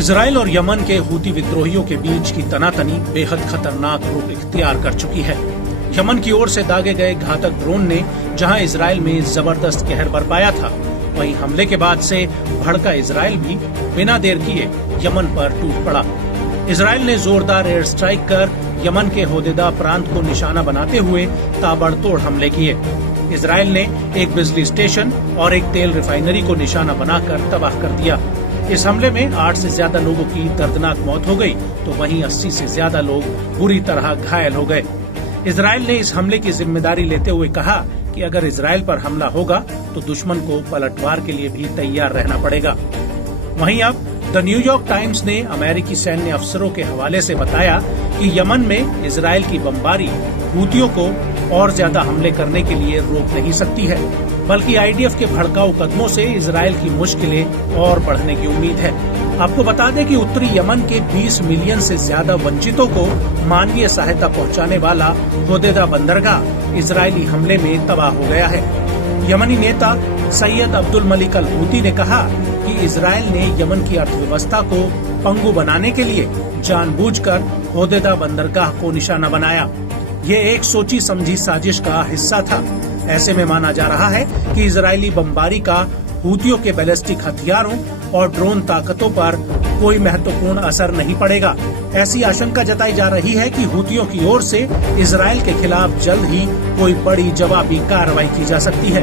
Israel और Yemen के Houthi विद्रोहियों के बीच की तनातनी बेहद खतरनाक रूप इख्तियार कर चुकी है। यमन की ओर से दागे गए घातक ड्रोन ने जहां इजराइल में जबरदस्त कहर बरपाया था, वहीं हमले के बाद से भड़का इजराइल भी बिना देर किए यमन पर टूट पड़ा। इजराइल ने जोरदार एयर स्ट्राइक कर यमन के होदेदा प्रांत को निशाना बनाते हुए ताबड़तोड़ हमले किए। इजराइल ने एक बिजली स्टेशन और एक तेल रिफाइनरी को निशाना बनाकर तबाह कर दिया। इस हमले में 8 से ज्यादा लोगों की दर्दनाक मौत हो गई, तो वहीं 80 से ज्यादा लोग बुरी तरह घायल हो गए। इजराइल ने इस हमले की जिम्मेदारी लेते हुए कहा कि अगर इजराइल पर हमला होगा तो दुश्मन को पलटवार के लिए भी तैयार रहना पड़ेगा। वहीं अब द न्यूयॉर्क टाइम्स ने अमेरिकी सैन्य अफसरों के हवाले से बताया कि यमन में इजराइल की बमबारी हूतियों को और ज्यादा हमले करने के लिए रोक नहीं सकती है, बल्कि आईडीएफ के भड़काऊ कदमों से इजराइल की मुश्किलें और बढ़ने की उम्मीद है। आपको बता दें कि उत्तरी यमन के 20 मिलियन से ज्यादा वंचितों को मानवीय सहायता पहुंचाने वाला होदेदा बंदरगाह इजरायली हमले में तबाह हो गया है। यमनी नेता सैयद अब्दुल मलिक अल हूती ने कहा कि इजराइल ने यमन की अर्थव्यवस्था को पंगु बनाने के लिए जानबूझकर होदेदा बंदरगाह को निशाना बनाया। ये एक सोची समझी साजिश का हिस्सा था। ऐसे में माना जा रहा है कि इजरायली बमबारी का हूतियों के बैलिस्टिक हथियारों और ड्रोन ताकतों पर कोई महत्वपूर्ण असर नहीं पड़ेगा। ऐसी आशंका जताई जा रही है कि हूतियों की ओर से इजराइल के खिलाफ जल्द ही कोई बड़ी जवाबी कार्रवाई की जा सकती है।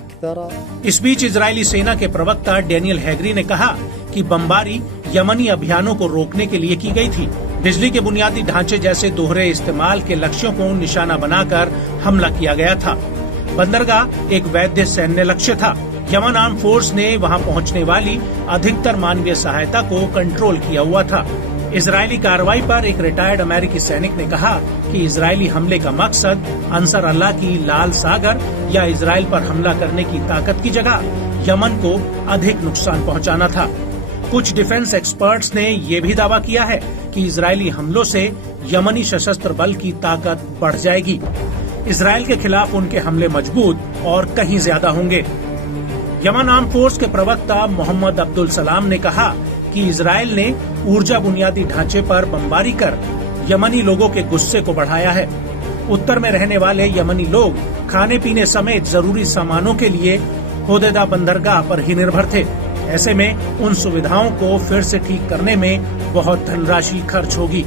अक्थर। इस बीच इजरायली सेना के प्रवक्ता डेनियल हैगरी ने कहा कि बमबारी यमनी अभियानों को रोकने के लिए की गई थी। बिजली के बुनियादी ढांचे जैसे दोहरे इस्तेमाल के लक्ष्यों को निशाना बनाकर हमला किया गया था। बंदरगाह एक वैध सैन्य लक्ष्य था। यमन आर्म फोर्स ने वहां पहुंचने वाली अधिकतर मानवीय सहायता को कंट्रोल किया हुआ था। इजरायली कार्रवाई पर एक रिटायर्ड अमेरिकी सैनिक ने कहा कि इजरायली हमले का मकसद अंसर अल्लाह की लाल सागर या इजराइल पर हमला करने की ताकत की जगह यमन को अधिक नुकसान पहुंचाना था। कुछ डिफेंस एक्सपर्ट्स ने ये भी दावा किया है कि इजरायली हमलों से यमनी सशस्त्र बल की ताकत बढ़ जाएगी। इजराइल के खिलाफ उनके हमले मजबूत और कहीं ज्यादा होंगे। यमन आर्म फोर्स के प्रवक्ता मोहम्मद अब्दुल सलाम ने कहा कि इजराइल ने ऊर्जा बुनियादी ढांचे पर बमबारी कर यमनी लोगों के गुस्से को बढ़ाया है। उत्तर में रहने वाले यमनी लोग खाने पीने समेत जरूरी सामानों के लिए होदेदा बंदरगाह पर ही निर्भर थे। ऐसे में उन सुविधाओं को फिर से ठीक करने में बहुत धनराशि खर्च होगी।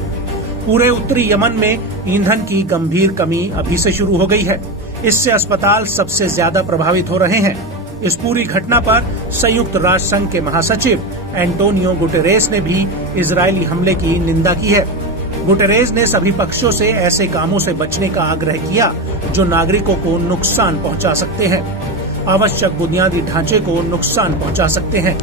पूरे उत्तरी यमन में ईंधन की गंभीर कमी अभी से शुरू हो गई है। इससे अस्पताल सबसे ज्यादा प्रभावित हो रहे हैं। इस पूरी घटना पर संयुक्त राष्ट्र संघ के महासचिव एंटोनियो गुटेरेस ने भी इजरायली हमले की निंदा की है। गुटेरेस ने सभी पक्षों से ऐसे कामों से बचने का आग्रह किया जो नागरिकों को नुकसान पहुंचा सकते हैं, आवश्यक बुनियादी ढांचे को नुकसान पहुंचा सकते हैं।